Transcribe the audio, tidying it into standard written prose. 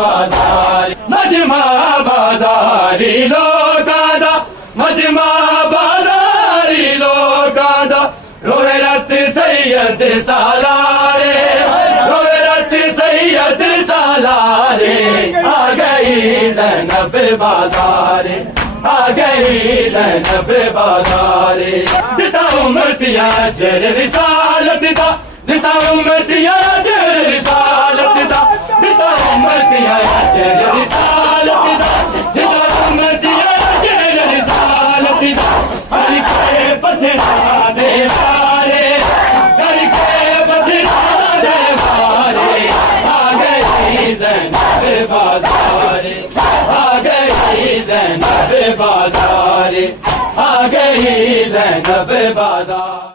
बाजार मजमा बाजारी लोकादा मजमा बाजारी लोकादा रोवे रत सैयद सालारे रोवे रत सैयद सालारे आ गई ज़ैनब बाजारे आ गई ज़ैनब बाजारे दिता उम्मतिया जर रिसालत दा दिता उम्मतिया जर रिसालत दा दिता उम्मतिया जर रिसालत दा दिता उम्मतिया जर रिसालत दा हर के बदला दे सारे हर के बदला दे सारे आ गई ज़ैनब बाजारे आ गई ज़ैनब बाजारे आ गई ज़ैनब बाजार।